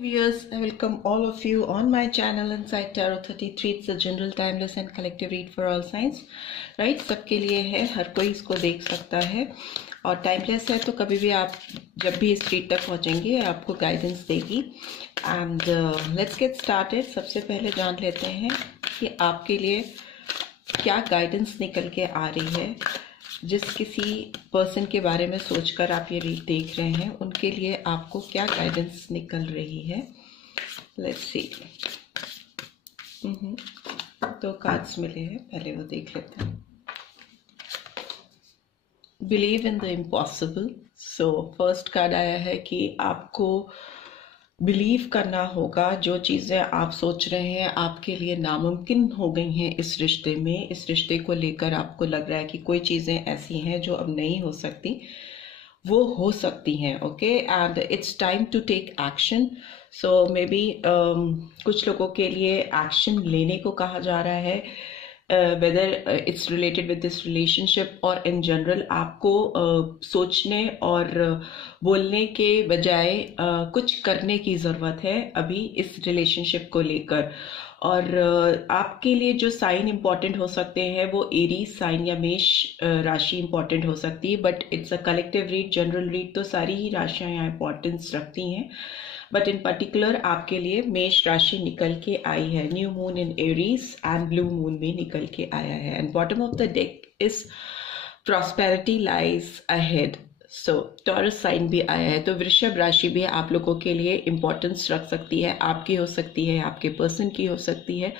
Viewers, I welcome all of you on my channel Insight Tarot 33. It's a general, timeless and collective read for all signs. Right? सबके लिए है, हर कोई इसको देख सकता है और टाइमलेस है, तो कभी भी आप जब भी इस रीड तक पहुंचेंगे आपको गाइडेंस देगी. And let's get started. सबसे पहले जान लेते हैं कि आपके लिए क्या गाइडेंस निकल के आ रही है. जिस किसी पर्सन के बारे में सोचकर आप ये रीड देख रहे हैं उनके लिए आपको क्या गाइडेंस निकल रही है. Let's see. तो कार्ड्स मिले हैं, पहले वो देख लेते हैं. Believe in the impossible. So first card आया है कि आपको बिलीव करना होगा. जो चीज़ें आप सोच रहे हैं आपके लिए नामुमकिन हो गई हैं इस रिश्ते में. इस रिश्ते को लेकर आपको लग रहा है कि कोई चीज़ें ऐसी हैं जो अब नहीं हो सकती, वो हो सकती हैं. Okay, and it's time to take action. So maybe कुछ लोगों के लिए एक्शन लेने को कहा जा रहा है, whether it's related with this relationship और इन जनरल. आपको सोचने और बोलने के बजाय कुछ करने की ज़रूरत है अभी इस रिलेशनशिप को लेकर. और आपके लिए जो साइन इंपॉर्टेंट हो सकते हैं वो एरीज साइन या मेष राशि इंपॉर्टेंट हो सकती है. But it's a collective read, general read, तो सारी ही राशियाँ यहाँ इंपॉर्टेंस रखती हैं. बट इन पर्टिकुलर आपके लिए मेष राशि निकल के आई है. New moon in Aries and blue moon भी निकल के आया है. And bottom of the deck is prosperity lies ahead. So Taurus sign भी आया है. तो वृषभ राशि भी आप लोगों के लिए इंपॉर्टेंस रख सकती है. आपकी हो सकती है, आपके पर्सन की हो सकती है,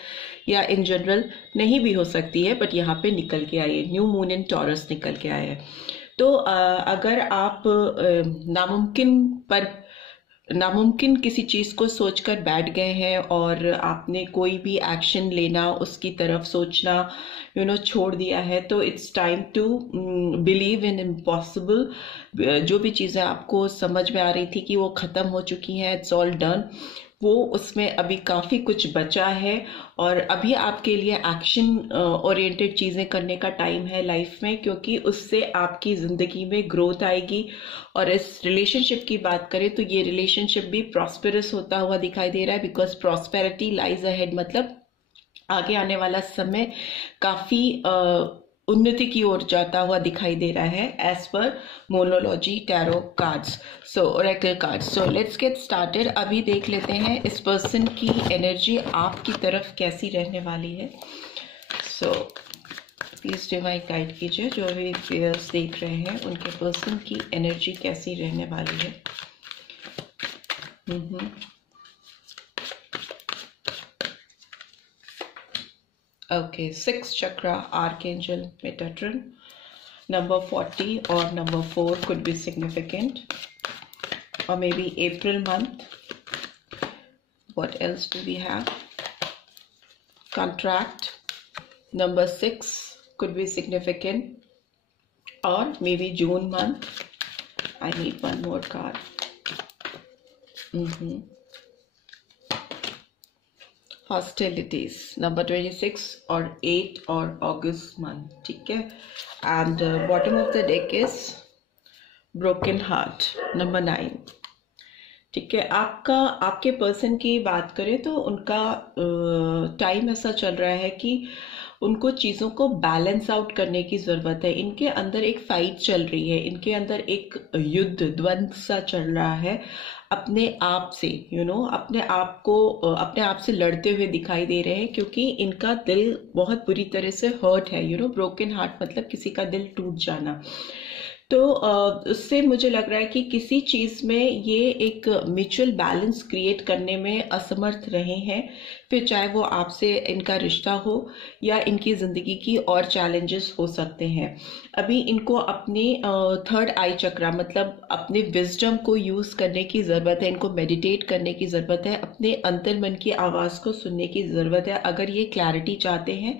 या इन जनरल नहीं भी हो सकती है. बट यहाँ पे निकल के आई है. न्यू मून इन टॉरस निकल के आया है. तो अगर आप नामुमकिन किसी चीज़ को सोचकर बैठ गए हैं और आपने कोई भी एक्शन लेना, उसकी तरफ सोचना छोड़ दिया है, तो it's time to believe in impossible. जो भी चीज़ें आपको समझ में आ रही थी कि वो ख़त्म हो चुकी हैं, इट्स ऑल डन, वो उसमें अभी काफ़ी कुछ बचा है. और अभी आपके लिए एक्शन ओरिएंटेड चीज़ें करने का टाइम है लाइफ में, क्योंकि उससे आपकी ज़िंदगी में ग्रोथ आएगी. और इस रिलेशनशिप की बात करें तो ये रिलेशनशिप भी प्रॉस्पेरस होता हुआ दिखाई दे रहा है, बिकॉज प्रॉस्पेरिटी लाइज अहेड, मतलब आगे आने वाला समय काफ़ी उन्नति की ओर जाता हुआ दिखाई दे रहा है as per monology tarot cards, so oracle cards. So let's get started. अभी देख लेते हैं इस पर्सन की एनर्जी आपकी तरफ कैसी रहने वाली है. सो प्लीज डिवाइन गाइड कीजिए. जो भी व्यूअर्स देख रहे हैं उनके पर्सन की एनर्जी कैसी रहने वाली है. Okay, 6 chakra, Archangel Metatron. Number 40 or number 4 could be significant. Or maybe April month. What else do we have? Contract. Number 6 could be significant. Or maybe June month. I need one more card. Hostilities, number 26 or 8 or August month. ठीक है. And bottom of the deck is broken heart, number 9. ठीक है. आपके person की बात करें तो उनका टाइम ऐसा चल रहा है कि उनको चीज़ों को बैलेंस आउट करने की ज़रूरत है. इनके अंदर एक फाइट चल रही है, इनके अंदर एक युद्ध द्वंद्व सा चल रहा है अपने आप से. अपने आप से लड़ते हुए दिखाई दे रहे हैं, क्योंकि इनका दिल बहुत बुरी तरह से हर्ट है. ब्रोकन हार्ट मतलब किसी का दिल टूट जाना. तो उससे मुझे लग रहा है कि किसी चीज़ में ये एक म्यूचुअल बैलेंस क्रिएट करने में असमर्थ रहे हैं. फिर चाहे वो आपसे इनका रिश्ता हो या इनकी ज़िंदगी की और चैलेंजेस हो सकते हैं. अभी इनको अपने थर्ड आई चक्रा, मतलब अपने विजडम को यूज़ करने की ज़रूरत है. इनको मेडिटेट करने की ज़रूरत है. अपने अंतर्मन की आवाज़ को सुनने की ज़रूरत है अगर ये क्लैरिटी चाहते हैं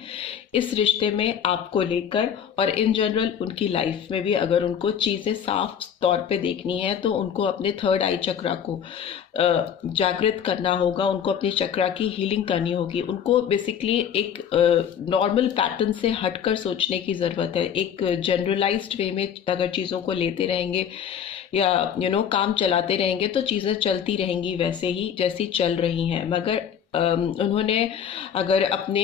इस रिश्ते में आपको लेकर. और इन जनरल उनकी लाइफ में भी अगर उनको चीज़ें साफ तौर पे देखनी है तो उनको अपने थर्ड आई चक्रा को जागृत करना होगा. उनको अपने चक्रा की हीलिंग करनी होगी. उनको बेसिकली एक नॉर्मल पैटर्न से हटकर सोचने की ज़रूरत है. एक जनरलाइज्ड वे में अगर चीज़ों को लेते रहेंगे या काम चलाते रहेंगे तो चीज़ें चलती रहेंगी वैसे ही जैसी चल रही हैं। मगर उन्होंने अगर अपने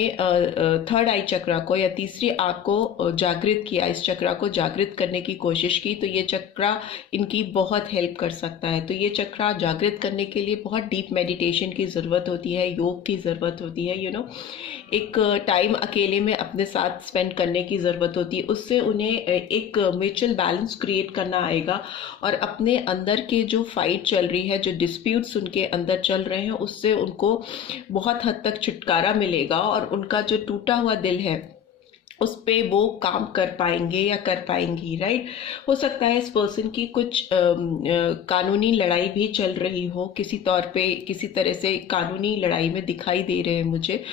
थर्ड आई चक्रा को या तीसरी आंख को जागृत किया, इस चक्रा को जागृत करने की कोशिश की, तो ये चक्रा इनकी बहुत हेल्प कर सकता है। तो ये चक्रा जागृत करने के लिए बहुत डीप मेडिटेशन की ज़रूरत होती है, योग की ज़रूरत होती है, एक टाइम अकेले में अपने साथ स्पेंड करने की ज़रूरत होती है। उससे उन्हें एक म्यूचुअल बैलेंस क्रिएट करना आएगा और अपने अंदर के जो फाइट चल रही है, जो डिस्प्यूट्स उनके अंदर चल रहे हैं, उससे उनको बहुत हद तक छुटकारा मिलेगा और उनका जो टूटा हुआ दिल है उस पे वो काम कर पाएंगे या कर पाएंगी, राइट। हो सकता है इस पर्सन की कुछ कानूनी लड़ाई भी चल रही हो, किसी तौर पे किसी तरह से कानूनी लड़ाई में दिखाई दे रहे हैं मुझे।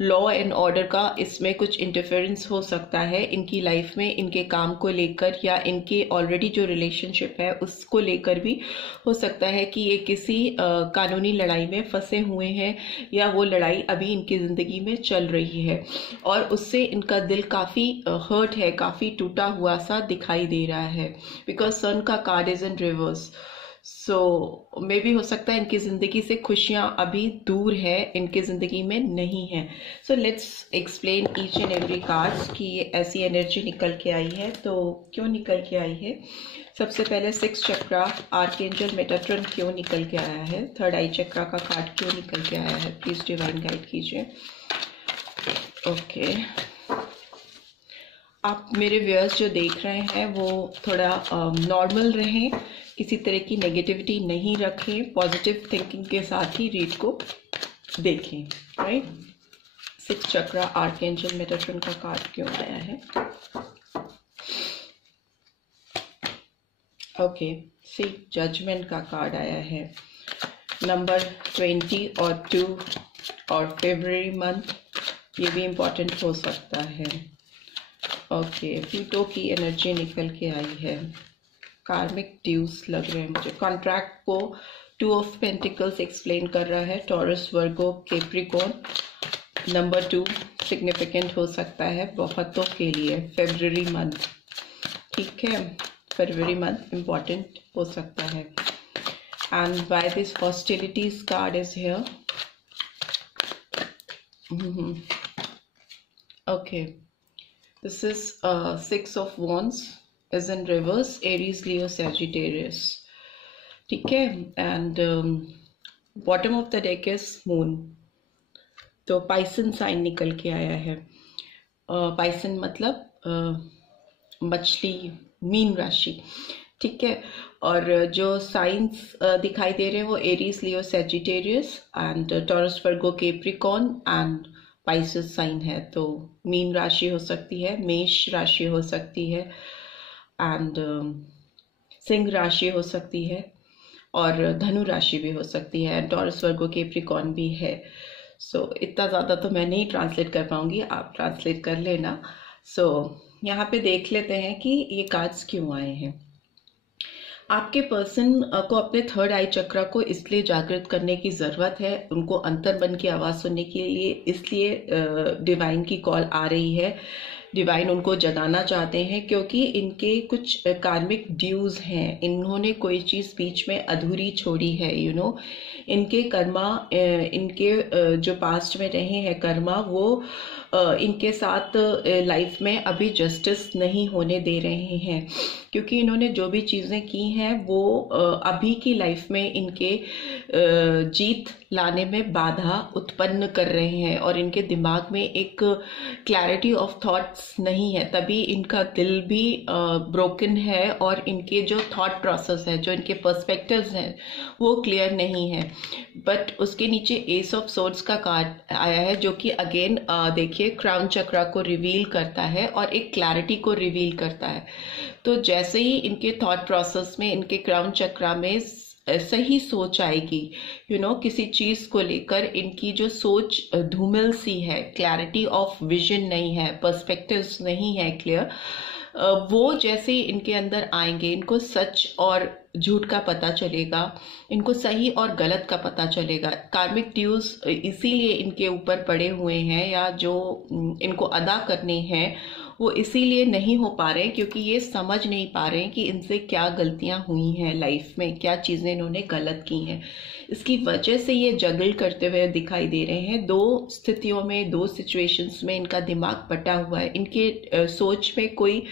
लॉ एंड ऑर्डर का इसमें कुछ इंटरफेरेंस हो सकता है इनकी लाइफ में, इनके काम को लेकर या इनके ऑलरेडी जो रिलेशनशिप है उसको लेकर भी हो सकता है कि ये किसी कानूनी लड़ाई में फंसे हुए हैं या वो लड़ाई अभी इनकी ज़िंदगी में चल रही है और उससे इनका दिल काफ़ी हर्ट है, काफ़ी टूटा हुआ सा दिखाई दे रहा है। बिकॉज सन का कार्ड इज इन रिवर्स, सो मे भी हो सकता है इनकी ज़िंदगी से खुशियाँ अभी दूर है, इनकी ज़िंदगी में नहीं है। So let's explain each and every cards कि ये ऐसी एनर्जी निकल के आई है तो क्यों निकल के आई है। सबसे पहले 6 चक्रा आर्कएंजल मेटाट्रॉन क्यों निकल के आया है, थर्ड आई चक्रा का कार्ड क्यों निकल के आया है, प्लीज़ डिवाइन गाइड कीजिए। ओके, आप मेरे व्यूअर्स जो देख रहे हैं वो थोड़ा नॉर्मल रहें, किसी तरह की नेगेटिविटी नहीं रखें, पॉजिटिव थिंकिंग के साथ ही रीड को देखें, राइट। 6 चक्रा आर्कएंजल मेटाट्रॉन का कार्ड क्यों आया है। ओके, सी जजमेंट का कार्ड आया है, नंबर 20 और 2 और फरवरी मंथ, ये भी इम्पोर्टेंट हो सकता है। ओके, प्लूटो की एनर्जी निकल के आई है, कार्मिक ड्यूज लग रहे हैं मुझे, कॉन्ट्रैक्ट को 2 ऑफ पेंटिकल्स एक्सप्लेन कर रहा है, taurus, Virgo, Capricorn. Number 2 significant हो सकता है बहुतों के लिए, फरवरी मंथ, ठीक है, फरवरी मंथ इम्पॉर्टेंट हो सकता है। And by this hostilities card is here. Okay, this is 6 of wands is in reverse, Aries, Leo, Sagittarius, ठीक है। And bottom of the deck is moon, तो पाइसन साइन निकल के आया है। पाइसन मतलब मछली, मीन राशि, ठीक है। और जो साइंस दिखाई दे रहे हैं वो Aries, Leo, Sagittarius and Taurus, Virgo, Capricorn and Pisces sign है। तो मीन राशि हो सकती है, मेष राशि हो सकती है एंड सिंह राशि हो सकती है और धनु राशि भी हो सकती है, टॉरस, वर्गो, कैप्रिकॉर्न भी है। सो इतना ज़्यादा तो मैं नहीं ट्रांसलेट कर पाऊंगी, आप ट्रांसलेट कर लेना। सो यहाँ पे देख लेते हैं कि ये कार्ड्स क्यों आए हैं। आपके पर्सन को अपने थर्ड आई चक्रा को इसलिए जागृत करने की ज़रूरत है, उनको अंतर्मन की आवाज़ सुनने के लिए, इसलिए डिवाइन की कॉल आ रही है। डिवाइन उनको जगाना चाहते हैं क्योंकि इनके कुछ कार्मिक ड्यूज हैं, इन्होंने कोई चीज़ बीच में अधूरी छोड़ी है। इनके कर्मा, इनके जो पास्ट में रहे हैं कर्मा, वो इनके साथ लाइफ में अभी जस्टिस नहीं होने दे रहे हैं, क्योंकि इन्होंने जो भी चीज़ें की हैं वो अभी की लाइफ में इनके जीत लाने में बाधा उत्पन्न कर रहे हैं और इनके दिमाग में एक क्लैरिटी ऑफ थॉट्स नहीं है, तभी इनका दिल भी ब्रोकन है और इनके जो थॉट प्रोसेस है, जो इनके पर्सपेक्टिव्स हैं वो क्लियर नहीं है। बट उसके नीचे एस ऑफ सोर्ड्स का कार्ड आया है जो कि अगेन देखिए क्राउन चक्रा को रिवील करता है और एक क्लैरिटी को रिवील करता है। तो जैसे ही इनके थॉट प्रोसेस में, इनके क्राउन चक्रा में सही सोच आएगी, किसी चीज को लेकर इनकी जो सोच धूमिल सी है, क्लैरिटी ऑफ विजन नहीं है, पर्सपेक्टिव्स नहीं है क्लियर, वो जैसे इनके अंदर आएंगे, इनको सच और झूठ का पता चलेगा, इनको सही और गलत का पता चलेगा। कार्मिक ड्यूज इसीलिए इनके ऊपर पड़े हुए हैं या जो इनको अदा करने हैं वो इसीलिए नहीं हो पा रहे क्योंकि ये समझ नहीं पा रहे हैं कि इनसे क्या गलतियां हुई हैं लाइफ में, क्या चीज़ें इन्होंने गलत की हैं। इसकी वजह से ये जगल करते हुए दिखाई दे रहे हैं। दो स्थितियों में, दो सिचुएशंस में इनका दिमाग बटा हुआ है। इनके सोच में कोई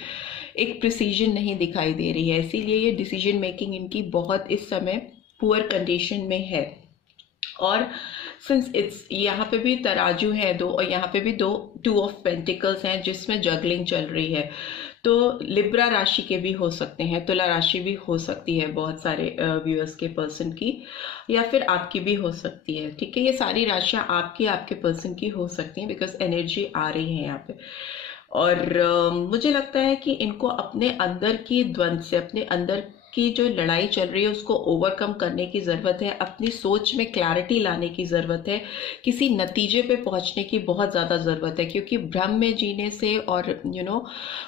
एक प्रिसीजन नहीं दिखाई दे रही है, इसीलिए ये डिसीजन मेकिंग इनकी बहुत इस समय पुअर कंडीशन में है। और सिंस इट्स यहाँ पे भी तराजू है दो, और यहाँ पे भी दो 2 ऑफ पेंटिकल्स हैं जिसमें जगलिंग चल रही है। तो लिब्रा राशि के भी हो सकते हैं, तुला राशि भी हो सकती है बहुत सारे व्यूअर्स के पर्सन की, या फिर आपकी भी हो सकती है। ठीक है, ये सारी राशियां आपकी, आपके पर्सन की हो सकती हैं बिकॉज एनर्जी आ रही है यहाँ पे। और मुझे लगता है कि इनको अपने अंदर की द्वंद से, अपने अंदर की जो लड़ाई चल रही है उसको ओवरकम करने की ज़रूरत है। अपनी सोच में क्लैरिटी लाने की ज़रूरत है। किसी नतीजे पे पहुंचने की बहुत ज़्यादा ज़रूरत है, क्योंकि भ्रम में जीने से और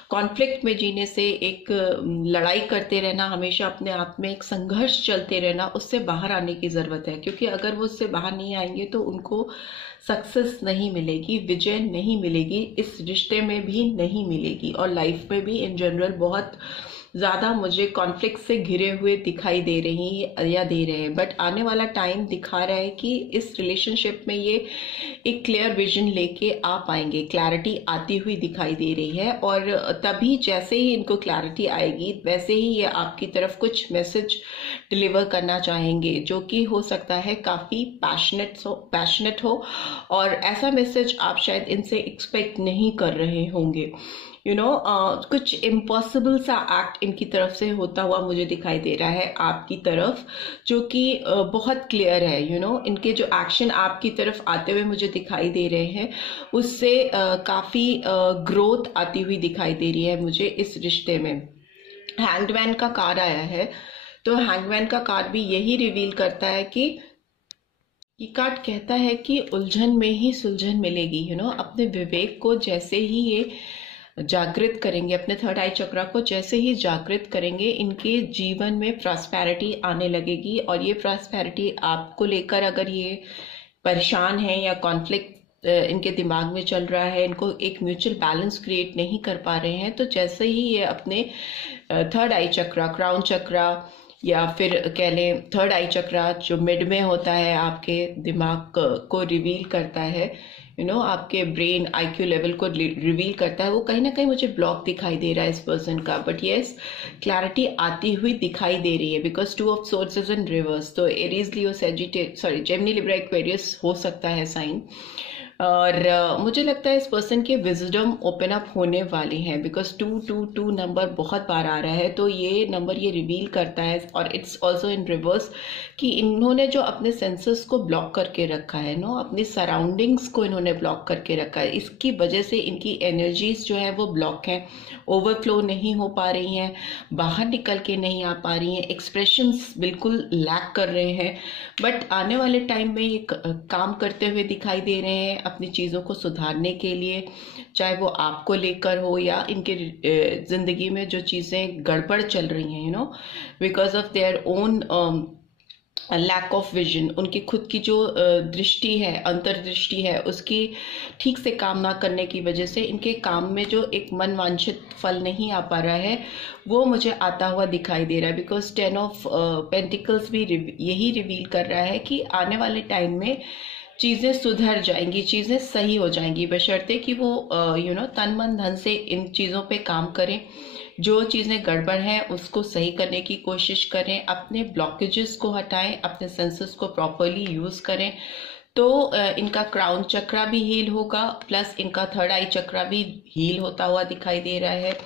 कॉन्फ्लिक्ट में जीने से, एक लड़ाई करते रहना, हमेशा अपने आप में एक संघर्ष चलते रहना, उससे बाहर आने की ज़रूरत है। क्योंकि अगर वो उससे बाहर नहीं आएंगे तो उनको सक्सेस नहीं मिलेगी, विजय नहीं मिलेगी, इस रिश्ते में भी नहीं मिलेगी, और लाइफ में भी इन जनरल बहुत ज़्यादा मुझे कॉन्फ्लिक्ट से घिरे हुए दिखाई दे रही या दे रहे हैं। बट आने वाला टाइम दिखा रहा है कि इस रिलेशनशिप में ये एक क्लियर विजन लेके आ पाएंगे, क्लैरिटी आती हुई दिखाई दे रही है। और तभी जैसे ही इनको क्लैरिटी आएगी वैसे ही ये आपकी तरफ कुछ मैसेज डिलीवर करना चाहेंगे, जो कि हो सकता है काफ़ी पैशनेट हो, और ऐसा मैसेज आप शायद इनसे एक्सपेक्ट नहीं कर रहे होंगे। कुछ इम्पॉसिबल सा एक्ट इनकी तरफ से होता हुआ मुझे दिखाई दे रहा है आपकी तरफ, जो कि बहुत क्लियर है। इनके जो एक्शन आपकी तरफ आते हुए मुझे दिखाई दे रहे हैं, उससे काफ़ी ग्रोथ आती हुई दिखाई दे रही है मुझे इस रिश्ते में। हैंगमैन का कार्ड आया है, तो हैंगमैन का कार्ड भी यही रिवील करता है कि ये कार्ड कहता है कि उलझन में ही सुलझन मिलेगी। अपने विवेक को जैसे ही ये जागृत करेंगे, अपने थर्ड आई चक्रा को जैसे ही जागृत करेंगे, इनके जीवन में प्रॉस्पेरिटी आने लगेगी। और ये प्रॉस्पेरिटी आपको लेकर अगर ये परेशान है या कॉन्फ्लिक्ट इनके दिमाग में चल रहा है, इनको एक म्यूचुअल बैलेंस क्रिएट नहीं कर पा रहे हैं, तो जैसे ही ये अपने थर्ड आई चक्रा, क्राउन चक्रा, या फिर कह लें थर्ड आई चक्रा जो मिड में होता है, आपके दिमाग को रिवील करता है, आपके ब्रेन आईक्यू लेवल को रिवील करता है, वो कहीं ना कहीं मुझे ब्लॉक दिखाई दे रहा है इस पर्सन का। बट यस, क्लैरिटी आती हुई दिखाई दे रही है because 2 of swords is in reverse. तो एरीज, लियो, जेमिनी, लिब्रा, एक्वेरियस हो सकता है साइन। और मुझे लगता है इस पर्सन के विजडम ओपन अप होने वाली हैं बिकॉज 222 नंबर बहुत बार आ रहा है, तो ये नंबर ये रिवील करता है। और इट्स ऑल्सो इन रिवर्स कि इन्होंने जो अपने सेंसेस को ब्लॉक करके रखा है, अपनी सराउंडिंग्स को इन्होंने ब्लॉक करके रखा है, इसकी वजह से इनकी एनर्जीज जो है वो ब्लॉक हैं, ओवरफ्लो नहीं हो पा रही हैं, बाहर निकल के नहीं आ पा रही हैं, एक्सप्रेशंस बिल्कुल लैक कर रहे हैं। बट आने वाले टाइम में ये काम करते हुए दिखाई दे रहे हैं अपनी चीज़ों को सुधारने के लिए, चाहे वो आपको लेकर हो या इनके जिंदगी में जो चीज़ें गड़बड़ चल रही हैं, because of their own lack of vision, उनकी खुद की जो दृष्टि है, अंतर्दृष्टि है, उसकी ठीक से काम ना करने की वजह से इनके काम में जो एक मन वांछित फल नहीं आ पा रहा है, वो मुझे आता हुआ दिखाई दे रहा है। बिकॉज 10 ऑफ पेंटिकल्स भी यही रिवील कर रहा है कि आने वाले टाइम में चीज़ें सुधर जाएंगी, चीज़ें सही हो जाएंगी, बशर्ते कि वो तन मन धन से इन चीज़ों पे काम करें। जो चीज़ें गड़बड़ हैं उसको सही करने की कोशिश करें, अपने ब्लॉकेजेस को हटाएं, अपने सेंसेस को प्रॉपरली यूज़ करें, तो इनका क्राउन चक्रा भी हील होगा, प्लस इनका थर्ड आई चक्रा भी हील होता हुआ दिखाई दे रहा है।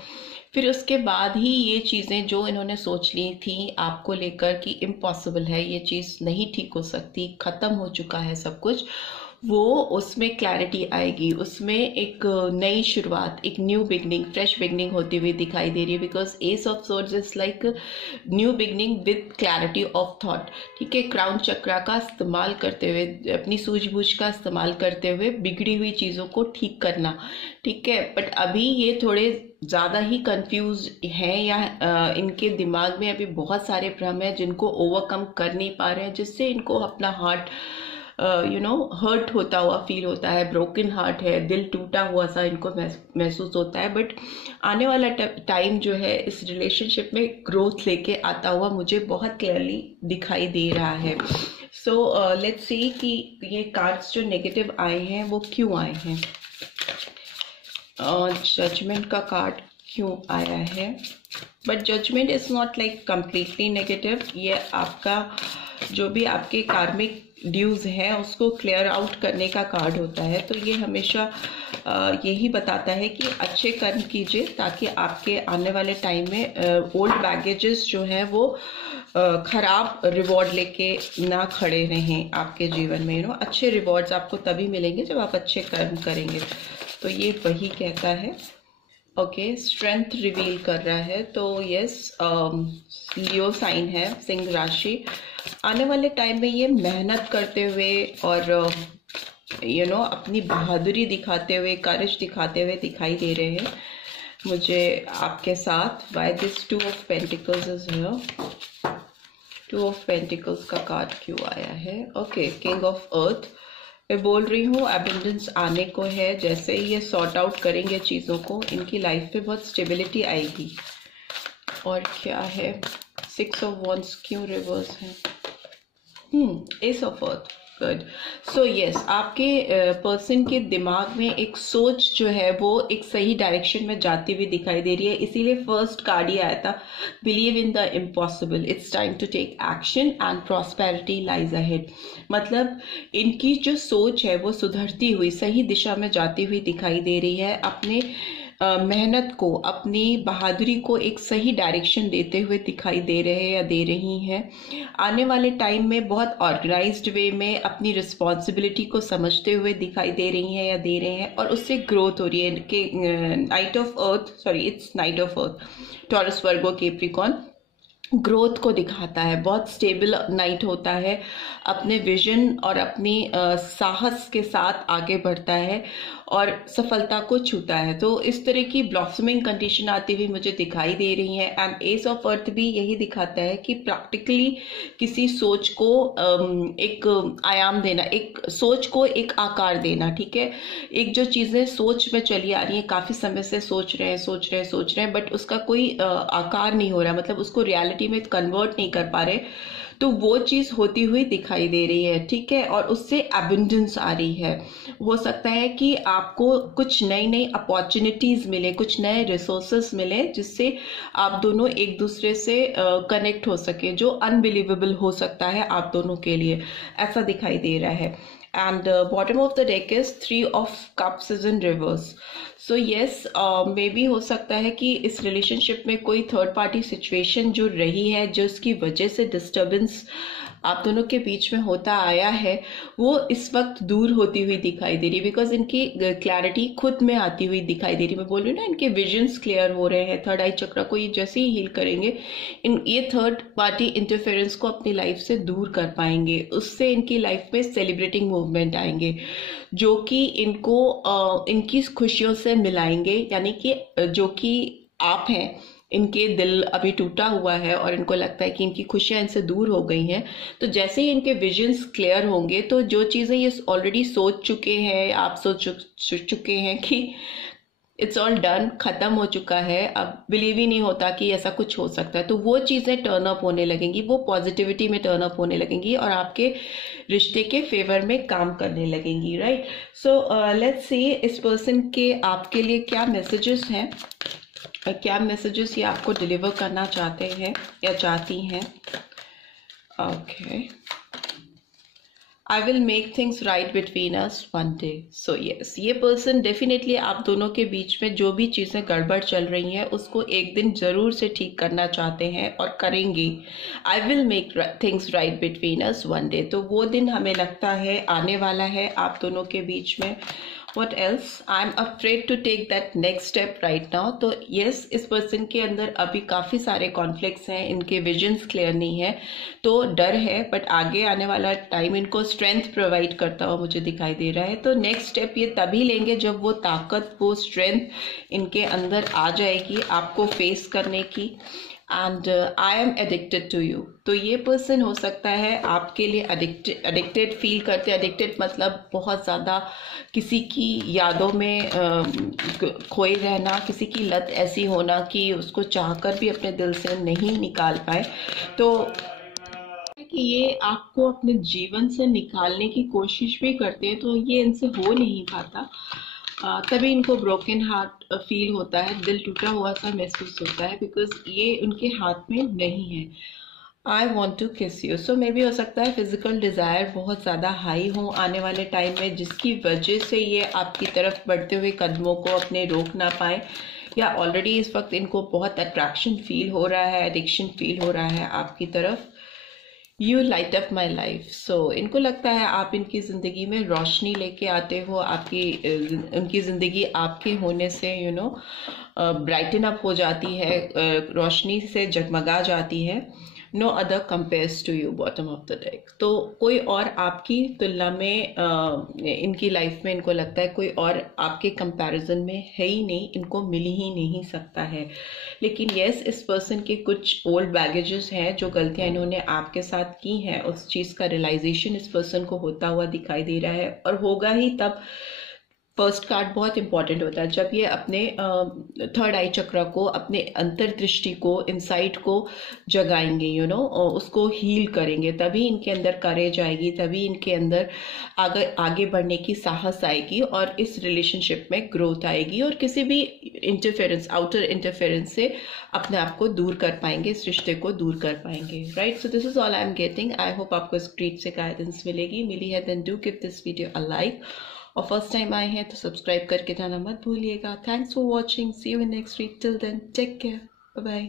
फिर उसके बाद ही ये चीज़ें जो इन्होंने सोच ली थी आपको लेकर कि इम्पॉसिबल है, ये चीज़ नहीं ठीक हो सकती, ख़त्म हो चुका है सब कुछ, वो उसमें क्लैरिटी आएगी, उसमें एक नई शुरुआत, एक न्यू बिगनिंग, फ्रेश बिगनिंग होती हुई दिखाई दे रही है। Because S of swords is like new beginning with clarity of thought. ठीक है, क्राउन चक्रा का इस्तेमाल करते हुए, अपनी सूझबूझ का इस्तेमाल करते हुए बिगड़ी हुई चीज़ों को ठीक करना। ठीक है, बट अभी ये थोड़े ज़्यादा ही कंफ्यूज हैं, या इनके दिमाग में अभी बहुत सारे भ्रम हैं जिनको ओवरकम कर नहीं पा रहे हैं, जिससे इनको अपना हार्ट हर्ट होता हुआ फील होता है, ब्रोकन हार्ट है, दिल टूटा हुआ सा इनको महसूस होता है। बट आने वाला टाइम जो है इस रिलेशनशिप में ग्रोथ लेके आता हुआ मुझे बहुत क्लियरली दिखाई दे रहा है। सो लेट्स सी कि ये कार्ड्स जो नेगेटिव आए हैं वो क्यों आए हैं। जजमेंट का कार्ड क्यों आया है? But judgement is not like completely negative. ये आपका जो भी आपके कार्मिक ड्यूज है उसको क्लियर आउट करने का कार्ड होता है। तो ये हमेशा यही बताता है कि अच्छे कर्म कीजिए ताकि आपके आने वाले टाइम में ओल्ड बैगेजेस जो है वो खराब रिवॉर्ड लेके ना खड़े रहें आपके जीवन में। अच्छे रिवॉर्ड्स आपको तभी मिलेंगे जब आप अच्छे कर्म करेंगे। तो ये वही कहता है। ओके, स्ट्रेंथ रिवील कर रहा है। तो यस, लियो साइन है, सिंह राशि। आने वाले टाइम में ये मेहनत करते हुए और अपनी बहादुरी दिखाते हुए, करेज दिखाते हुए दिखाई दे रहे हैं मुझे आपके साथ। Why this 2 of pentacles is here? 2 of pentacles का कार्ड क्यों आया है? Okay, king of earth. मैं बोल रही हूँ एबंडेंस आने को है। जैसे ही ये सॉर्ट आउट करेंगे चीज़ों को, इनकी लाइफ में बहुत स्टेबिलिटी आएगी। और क्या है? 6 ऑफ वॉन्ड्स क्यों रिवर्स है? S of earth. Good. So yes, आपके पर्सन के दिमाग में एक सोच जो है वो एक सही डायरेक्शन में जाती हुई दिखाई दे रही है। इसीलिए फर्स्ट कार्ड ही आया था, believe in the impossible, it's time to take action and prosperity lies ahead. मतलब इनकी जो सोच है वो सुधरती हुई, सही दिशा में जाती हुई दिखाई दे रही है। अपने मेहनत को, अपनी बहादुरी को एक सही डायरेक्शन देते हुए दिखाई दे रहे हैं या दे रही हैं। आने वाले टाइम में बहुत ऑर्गेनाइज्ड वे में अपनी रिस्पॉन्सिबिलिटी को समझते हुए दिखाई दे रही हैं या दे रहे हैं, और उससे ग्रोथ हो रही है। कि night of earth, sorry it's night of earth, taurus, Virgo, Capricorn growth को दिखाता है। बहुत स्टेबल नाइट होता है, अपने विजन और अपनी साहस के साथ आगे बढ़ता है और सफलता को छूता है। तो इस तरह की ब्लॉसमिंग कंडीशन आती हुई मुझे दिखाई दे रही है। एंड एस ऑफ अर्थ भी यही दिखाता है कि प्रैक्टिकली किसी सोच को एक आयाम देना, एक सोच को एक आकार देना। ठीक है, एक जो चीजें सोच में चली आ रही है, काफी समय से सोच रहे हैं बट उसका कोई आकार नहीं हो रहा, मतलब उसको रियलिटी में कन्वर्ट नहीं कर पा रहे, तो वो चीज होती हुई दिखाई दे रही है। ठीक है, और उससे एबंडेंस आ रही है। हो सकता है कि आपको कुछ नई नई अपॉर्चुनिटीज मिले, कुछ नए रिसोर्सेस मिले, जिससे आप दोनों एक दूसरे से कनेक्ट हो सके, जो अनबिलीवेबल हो सकता है आप दोनों के लिए, ऐसा दिखाई दे रहा है। And bottom of the deck is 3 of cups is in reverse. So yes, may be हो सकता है कि इस रिलेशनशिप में कोई थर्ड पार्टी सिचुएशन जो रही है, जो उसकी वजह से डिस्टर्बेंस आप दोनों के बीच में होता आया है, वो इस वक्त दूर होती हुई दिखाई दे रही है। बिकॉज इनकी क्लैरिटी खुद में आती हुई दिखाई दे रही है। मैं बोल रही हूँ ना, इनके विजन्स क्लियर हो रहे हैं। थर्ड आई चक्र को ये जैसे ही हील करेंगे, ये थर्ड पार्टी इंटरफेरेंस को अपनी लाइफ से दूर कर पाएंगे। उससे इनकी लाइफ में सेलिब्रेटिंग मूवमेंट आएंगे, जो कि इनको इनकी खुशियों से मिलाएंगे। यानी कि जो कि आप हैं, इनके दिल अभी टूटा हुआ है और इनको लगता है कि इनकी खुशियां इनसे दूर हो गई हैं। तो जैसे ही इनके विजन्स क्लियर होंगे, तो जो चीजें ये ऑलरेडी सोच चुके हैं, आप सोच चुके हैं कि इट्स ऑल डन, खत्म हो चुका है, अब बिलीव ही नहीं होता कि ऐसा कुछ हो सकता है, तो वो चीजें टर्न अप होने लगेंगी, वो पॉजिटिविटी में टर्न अप होने लगेंगी और आपके रिश्ते के फेवर में काम करने लगेंगी। राइट, सो लेट्स सी इस पर्सन के आपके लिए क्या मैसेजेस हैं, क्या मैसेजेस ये आपको डिलीवर करना चाहते हैं या चाहती हैं। Okay, I will make things right between us one day. So yes, ये पर्सन डेफिनेटली आप दोनों के बीच में जो भी चीज़ें गड़बड़ चल रही हैं उसको एक दिन जरूर से ठीक करना चाहते हैं और करेंगे। I will make things right between us one day, तो वो दिन हमें लगता है आने वाला है आप दोनों के बीच में। What else? I'm afraid to take that next step right now. तो yes, इस पर्सन के अंदर अभी काफी सारे कॉन्फ्लिक्ट्स हैं, इनके विजन्स क्लियर नहीं है, तो डर है, बट आगे आने वाला टाइम इनको स्ट्रेंथ प्रोवाइड करता हुआ मुझे दिखाई दे रहा है। तो नेक्स्ट स्टेप ये तभी लेंगे जब वो ताकत, वो स्ट्रेंथ इनके अंदर आ जाएगी आपको फेस करने की। And I am addicted to you. तो ये पर्सन हो सकता है आपके लिए एडिक्टेड फील करते। एडिक्टेड मतलब बहुत ज़्यादा किसी की यादों में खोए रहना, किसी की लत ऐसी होना कि उसको चाहकर भी अपने दिल से नहीं निकाल पाए। तो कि ये आपको अपने जीवन से निकालने की कोशिश भी करते हैं, तो ये इनसे हो नहीं पाता। तभी इनको ब्रोकन हार्ट फील होता है, दिल टूटा हुआ सा महसूस होता है, बिकॉज ये उनके हाथ में नहीं है। आई वॉन्ट टू किस यू। सो मे भी हो सकता है फिजिकल डिज़ायर बहुत ज़्यादा हाई हो आने वाले टाइम में, जिसकी वजह से ये आपकी तरफ बढ़ते हुए कदमों को अपने रोक ना पाए, या ऑलरेडी इस वक्त इनको बहुत अट्रैक्शन फील हो रहा है, एडिक्शन फील हो रहा है आपकी तरफ। You light up my life. So इनको लगता है आप इनकी ज़िंदगी में रोशनी लेके आते हो, आपकी उनकी ज़िंदगी आपके होने से ब्राइटन अप हो जाती है, रोशनी से जगमगा जाती है। No other compares to you, bottom of the deck. तो कोई और आपकी तुलना में इनकी लाइफ में इनको लगता है कोई और आपके कंपैरिजन में है ही नहीं, इनको मिल ही नहीं सकता है। लेकिन यस, इस पर्सन के कुछ ओल्ड बैगेजेस हैं, जो गलतियां इन्होंने आपके साथ की हैं, उस चीज़ का रियलाइजेशन इस पर्सन को होता हुआ दिखाई दे रहा है, और होगा ही तब। फर्स्ट कार्ड बहुत इंपॉर्टेंट होता है जब ये अपने थर्ड आई चक्र को, अपने अंतर्दृष्टि को, इनसाइट को जगाएंगे, उसको हील करेंगे, तभी इनके अंदर करेज आएगी, तभी इनके अंदर आगे बढ़ने की साहस आएगी, और इस रिलेशनशिप में ग्रोथ आएगी, और किसी भी इंटरफेरेंस, आउटर इंटरफेरेंस से अपने आप को दूर कर पाएंगे, इस रिश्ते को दूर कर पाएंगे। Right, so this is all I am getting. I hope आपको इस क्रीड से गाइडेंस मिली है, then do give this video a like, और फर्स्ट टाइम आए हैं तो सब्सक्राइब करके जाना मत भूलिएगा। Thanks for watching, see you in next week, till then take care, bye bye.